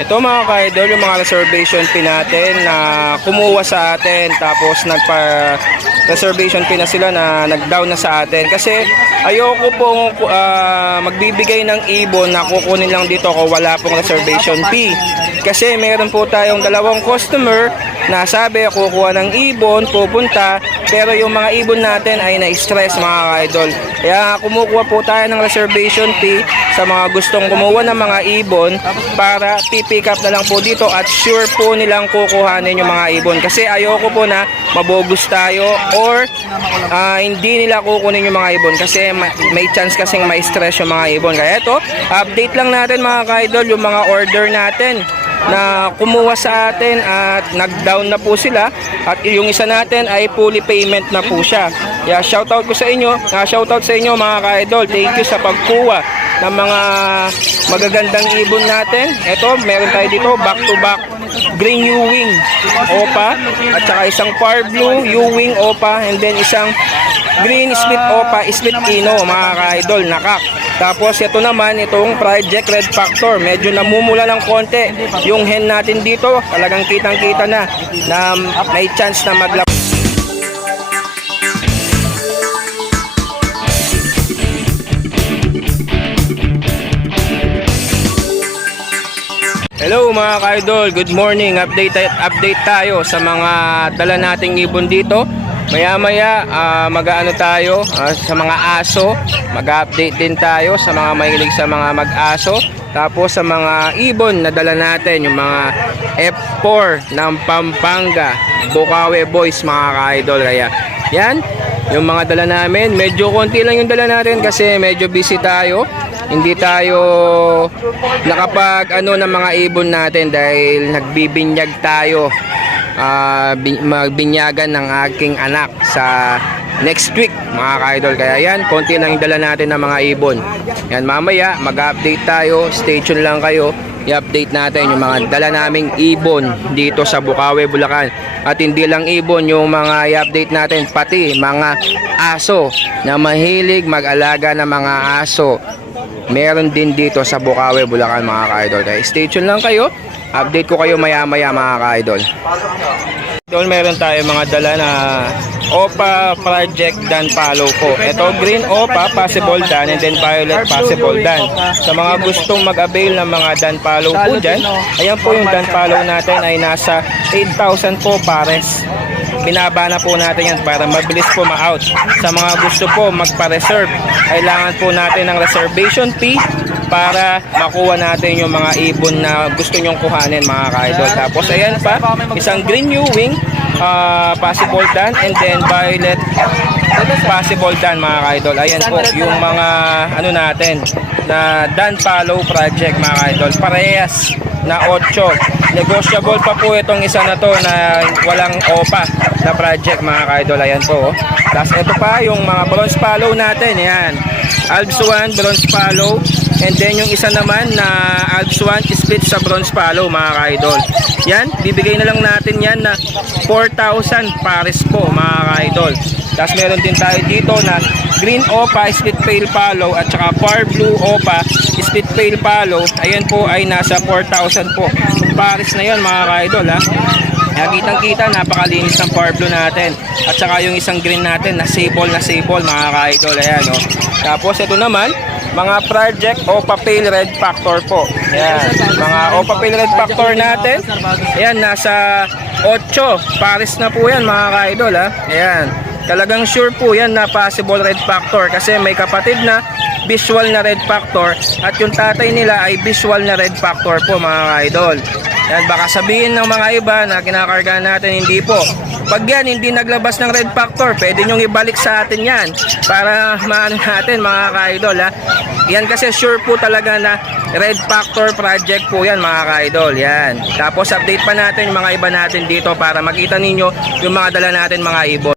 Ito mga ka-idol, yung mga reservation fee natin na kumuha sa atin, tapos nagpa-reservation fee na sila na nag-down na sa atin. Kasi ayoko pong magbibigay ng ibon na kukunin lang dito kung wala pong reservation fee. Kasi meron po tayong dalawang customer na sabi kukuha ng ibon, pupunta, pero yung mga ibon natin ay na-stress mga ka-idol. Kaya kumukuha po tayo ng reservation fee sa mga gustong kumuha ng mga ibon para pick up na lang po dito at sure po nilang kukuhanin yung mga ibon. Kasi ayoko po na mabogus tayo or hindi nila kukunin yung mga ibon kasi may chance kasing may stress yung mga ibon. Kaya ito, update lang natin mga ka-idol yung mga order natin na kumuha sa atin at nag-down na po sila at yung isa natin ay fully payment na po siya. Kaya shoutout ko sa inyo, shoutout sa inyo mga ka-idol. Thank you sa pagkuha ng mga magagandang ibon natin. Ito, meron tayo dito back to back green Ewing Opa at saka isang far blue Ewing Opa and then isang green split Opa split Pino mga ka-idol, nakak. Tapos ito naman, itong Project Red Factor, medyo namumula ng konti yung hen natin dito, talagang kitang kita na may chance na maglap. Hello mga ka-idol, good morning. Update tayo sa mga dala nating ibon dito. Maya-maya mag-aano tayo sa mga aso. Mag-update din tayo sa mga mahilig sa mga mag-aso. Tapos sa mga ibon na dala natin, yung mga F4 ng Pampanga, Bukawi Boys mga ka-idol. Kaya yan, yung mga dala namin. Medyo konti lang yung dala natin kasi medyo busy tayo. Hindi tayo nakapag ng mga ibon natin dahil nagbibinyag tayo. Magbinyagan ng aking anak sa next week mga ka-idol. Kaya yan, konti lang yung dala natin ng mga ibon. Yan, mamaya mag-update tayo, stay tuned lang kayo. I-update natin yung mga dala naming ibon dito sa Bukawi, Bulacan. At hindi lang ibon, yung mga i-update natin pati mga aso na mahilig mag-alaga ng mga aso, meron din dito sa Bukawi, Bulacan mga ka-idol. Kaya stay tuned lang kayo. Update ko kayo maya-maya mga ka-idol. Idol, meron tayo mga dala na Opa Project Dan Palo po. Ito green Opa possible Dan and then violet possible Dan. Sa mga gustong mag-avail ng mga Dan Palo po dyan, ayan po yung Dan Palo natin ay nasa 8,000 po pares. Binaba na po natin yan para mabilis po ma-out. Sa mga gusto po magpa-reserve, kailangan po natin ng reservation fee para makuha natin yung mga ibon na gusto nyong kuhanin mga ka-idol. Tapos ayan pa, isang green Ewing possible Dan and then violet possible Dan mga ka-idol. Ayan po yung mga natin na Dan Palo Project mga ka-idol. Parehas na 8. Negotiable pa po itong isa na to na walang Opa na project mga ka-idol. Ayan po. Tapos ito pa yung mga bronze palo natin. Ayan. Alps 1 bronze palo. And then yung isa naman na Alps 1 split sa bronze palo mga ka-idol. Yan. Bibigay na lang natin yan na 4,000 pares po mga ka-idol. Tapos meron din tayo dito na green Opa split pale palo at saka far blue Opa split pale palo. Ayan po ay nasa 4,000 po. Pares na yun mga ka-idol ha. Kitang kita, napakalinis ng far blue natin. At saka yung isang green natin na sable mga ka-idol. Ayan o. Tapos ito naman, mga project Opa Pale Red Factor po. Ayan, mga Opa Pale Red Factor natin. Ayan, nasa 8 pares na po yan mga ka-idol ha. Ayan, talagang sure po yan na possible Red Factor kasi may kapatid na visual na Red Factor at yung tatay nila ay visual na Red Factor po mga ka-idol. Yan, baka sabihin ng mga iba na kinakarga natin, hindi po. Pag yan hindi naglabas ng Red Factor, pwede nyong ibalik sa atin yan para maano natin mga ka-idol ha. Yan kasi sure po talaga na Red Factor project po yan mga ka-idol. Yan. Tapos update pa natin yung mga iba natin dito para makita ninyo yung mga dala natin mga ibon.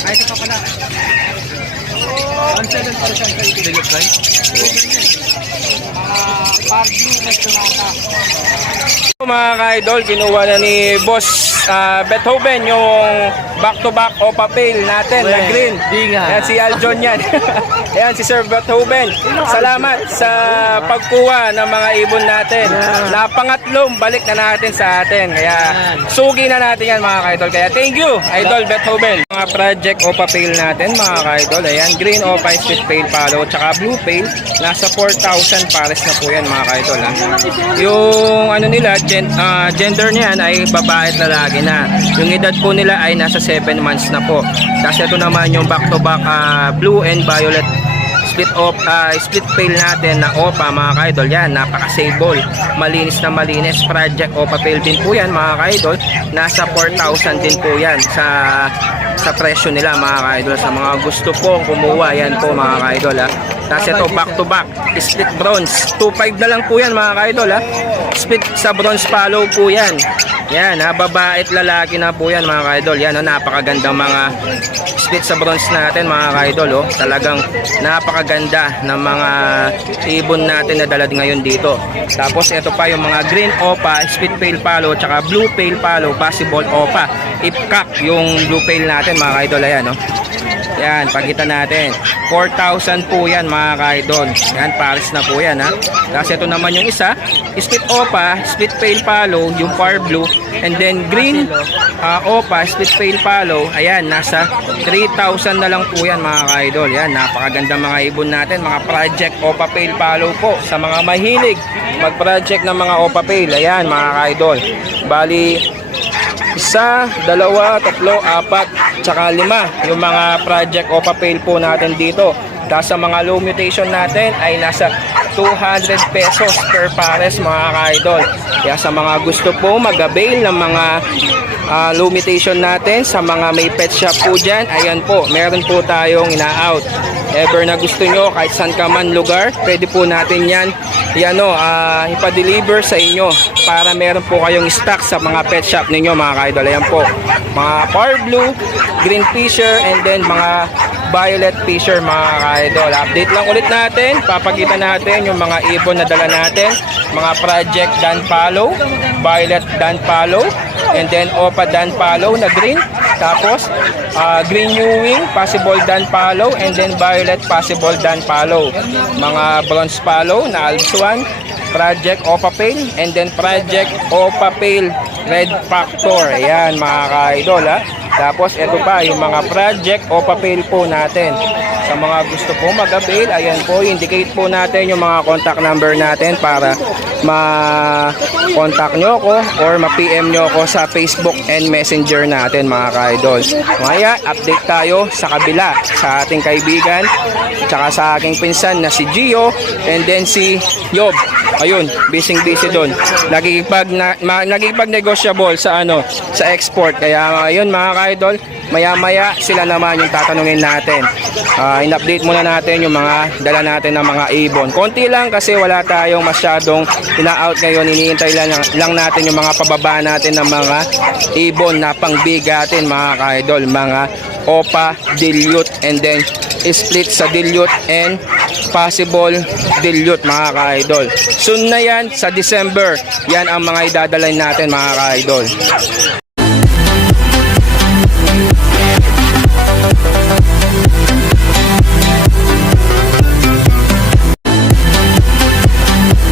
Ay, ito pa pala. 1,700 sa ito. Mga ka-idol, kinuha na ni Boss Beethoven, yung back-to-back Opa Pale natin na green. Ayan, si Aljon yan. Ayan, si Sir Beethoven. Salamat sa pagkuha ng mga ibon natin. Napangatlong balik na natin sa atin. Kaya sugi na natin yan mga ka-idol. Kaya thank you, Idol Beethoven. Mga project Opa Pale natin mga ka-idol. Ayan, green Opa Split Pale Palo, tsaka blue Pale. Nasa 4,000 pares na po yan mga ka-idol. Yung ano nila, gender niyan ay babae at lalaki na. Yung edad po nila ay nasa 7 months na po. Tapos ito naman yung back-to-back blue and violet split pale natin na Opa mga ka-idol. Yan, napaka-stable, malinis na malinis. Project Opa Pale din po yan mga ka-idol. Nasa 4,000 din po yan sa presyo nila mga ka-idol. Sa mga gusto po kumuha, yan po mga ka-idol ha. Tapos ito back to back split bronze, 2.5 na lang po yan mga ka-idol ha. Split sa bronze follow po yan. Yan ha, babae at lalaki na po yan mga ka-idol. Yan ha, napakagandang mga split sa bronze natin mga ka-idol. Oh. Talagang napakaganda ng mga ibon natin na dalad ngayon dito. Tapos ito pa yung mga green Opa, split pale palo, tsaka blue pale palo, possible Opa. Ipkak yung blue pale natin mga ka-idol. Ayan oh. Yan, pagkita natin. 4,000 po yan mga ka-idol. Yan, pares na po yan ha. Tapos ito naman yung isa, split Opa, split pale palo, yung far blue. And then green Opa, split pale palo. Ayan, nasa 3,000 na lang po yan mga ka-idol. Yan, napakaganda mga ibon natin. Mga project Opa Pale Palo po. Sa mga mahilig mag-project ng mga Opa Pale. Ayan mga ka-idol. Bali, 1, 2, 3, 4, tsaka 5 yung mga project Opa Pale po natin dito. Tapos sa mga low mutation natin ay nasa 200 pesos per pares mga ka-idol. Kaya sa mga gusto po mag-avail ng mga low mutation natin, sa mga may pet shop po dyan, ayan po, meron po tayong ina-out. Ever na gusto nyo, kahit saan ka man lugar, pwede po natin yan ipa-deliver sa inyo para meron po kayong stock sa mga pet shop ninyo mga ka-idol. Ayan po, mga far blue, green fisher, and then mga violet fisher mga ka-idol. Update lang ulit natin, papakita natin yung mga ibon na dala natin. Mga project Dan Palo, violet Dan Palo, and then Opa Dan Palo na green. Tapos green Ewing, possible Dan Palo, and then violet possible Dan Palo. Mga bronze Palo na Alpswan, project Opa Pale, and then project Opa Pale Red Factor. Ayan mga ka-idol ha. Tapos ito pa yung mga project Opa Pale po natin. Sa mga gusto po mag-avail, ayan po, indicate po natin yung mga contact number natin para ma-contact nyo ako or ma-PM nyo ako sa Facebook and Messenger natin mga ka-idol. Maya, update tayo sa kabila, sa ating kaibigan, tsaka sa aking pinsan na si Gio, and then si Yob. Ayun, busy doon. Nagkikipag-negotiable sa sa export. Kaya ayun mga ka-idol, maya-maya sila naman yung tatanungin natin. In-update muna natin yung mga dala natin ng mga ibon. Konti lang kasi wala tayong masyadong ina-out ngayon. Iniintay lang natin yung mga pababa natin ng mga ibon na pangbigatin mga ka-idol. Mga Opa, dilute, and then split sa dilute and possible dilute mga ka-idol. Soon na yan sa December. Yan ang mga idadalhin natin mga ka-idol.